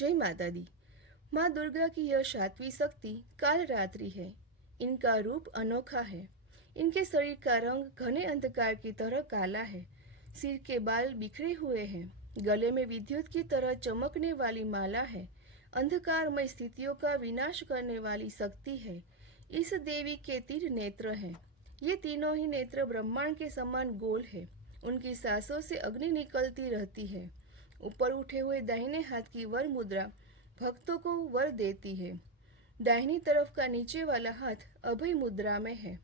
जय माता दी। माँ दुर्गा की यह सातवीं शक्ति काल रात्रि है। इनका रूप अनोखा है। इनके शरीर का रंग घने अंधकार की तरह काला है। सिर के बाल बिखरे हुए हैं। गले में विद्युत की तरह चमकने वाली माला है। अंधकारमय स्थितियों का विनाश करने वाली शक्ति है। इस देवी के तीन नेत्र हैं। ये तीनों ही नेत्र ब्रह्मांड के समान गोल है। उनकी सांसों से अग्नि निकलती रहती है। ऊपर उठे हुए दाहिने हाथ की वर मुद्रा भक्तों को वर देती है। दाहिनी तरफ का नीचे वाला हाथ अभय मुद्रा में है।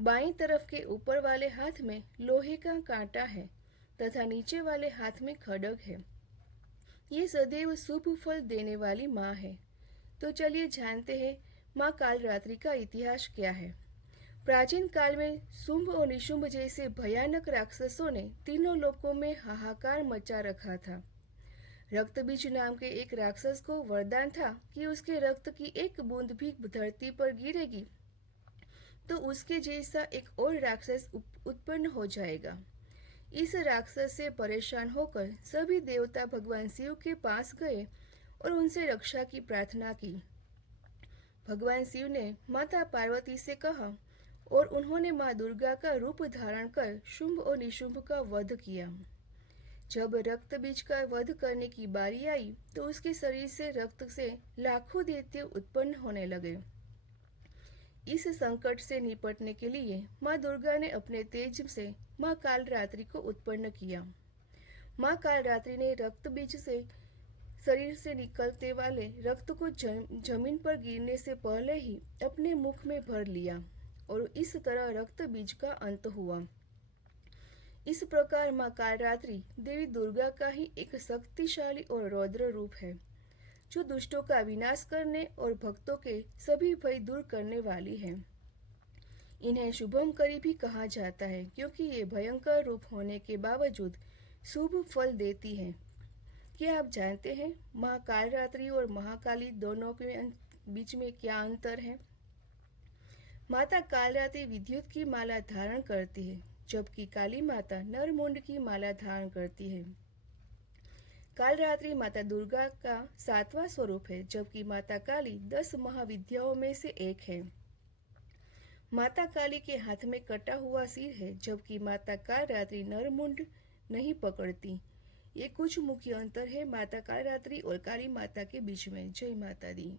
बाईं तरफ के ऊपर वाले हाथ में लोहे का कांटा है तथा नीचे वाले हाथ में खड्ग है। ये सदैव शुभ फल देने वाली माँ है। तो चलिए जानते हैं माँ कालरात्रि का इतिहास क्या है। प्राचीन काल में शुंभ और निशुंभ जैसे भयानक राक्षसों ने तीनों लोकों में हाहाकार मचा रखा था। रक्तबीज नाम के एक राक्षस को वरदान था कि उसके रक्त की एक बूंद भी धरती पर गिरेगी तो उसके जैसा एक और राक्षस उत्पन्न हो जाएगा। इस राक्षस से परेशान होकर सभी देवता भगवान शिव के पास गए और उनसे रक्षा की प्रार्थना की। भगवान शिव ने माता पार्वती से कहा और उन्होंने माँ दुर्गा का रूप धारण कर शुंभ और निशुंभ का वध किया। जब रक्त बीज का वध करने की बारी आई तो उसके शरीर से रक्त से लाखों दैत्य उत्पन्न होने लगे। इस संकट से निपटने के लिए माँ दुर्गा ने अपने तेज से माँ कालरात्रि को उत्पन्न किया। माँ कालरात्रि ने रक्त बीज से शरीर से निकलते वाले रक्त को जमीन पर गिरने से पहले ही अपने मुख में भर लिया और इस तरह रक्त बीज का अंत हुआ। इस प्रकार माँ कालरात्रि देवी दुर्गा का ही एक शक्तिशाली और रौद्र रूप है जो दुष्टों का विनाश करने और भक्तों के सभी भय दूर करने वाली है। इन्हें शुभंकरी भी कहा जाता है क्योंकि ये भयंकर रूप होने के बावजूद शुभ फल देती है। क्या आप जानते हैं माँ कालरात्रि और महाकाली दोनों के बीच में क्या अंतर है? माता कालरात्रि विद्युत की माला धारण करती है जबकि काली माता नरमुंड की माला धारण करती है। कालरात्रि माता दुर्गा का 7वां स्वरूप है जबकि माता काली 10 महाविद्याओं में से एक है। माता काली के हाथ में कटा हुआ सिर है जबकि माता कालरात्रि नरमुंड नहीं पकड़ती। ये कुछ मुख्य अंतर है माता कालरात्रि और काली माता के बीच में। जय माता दी।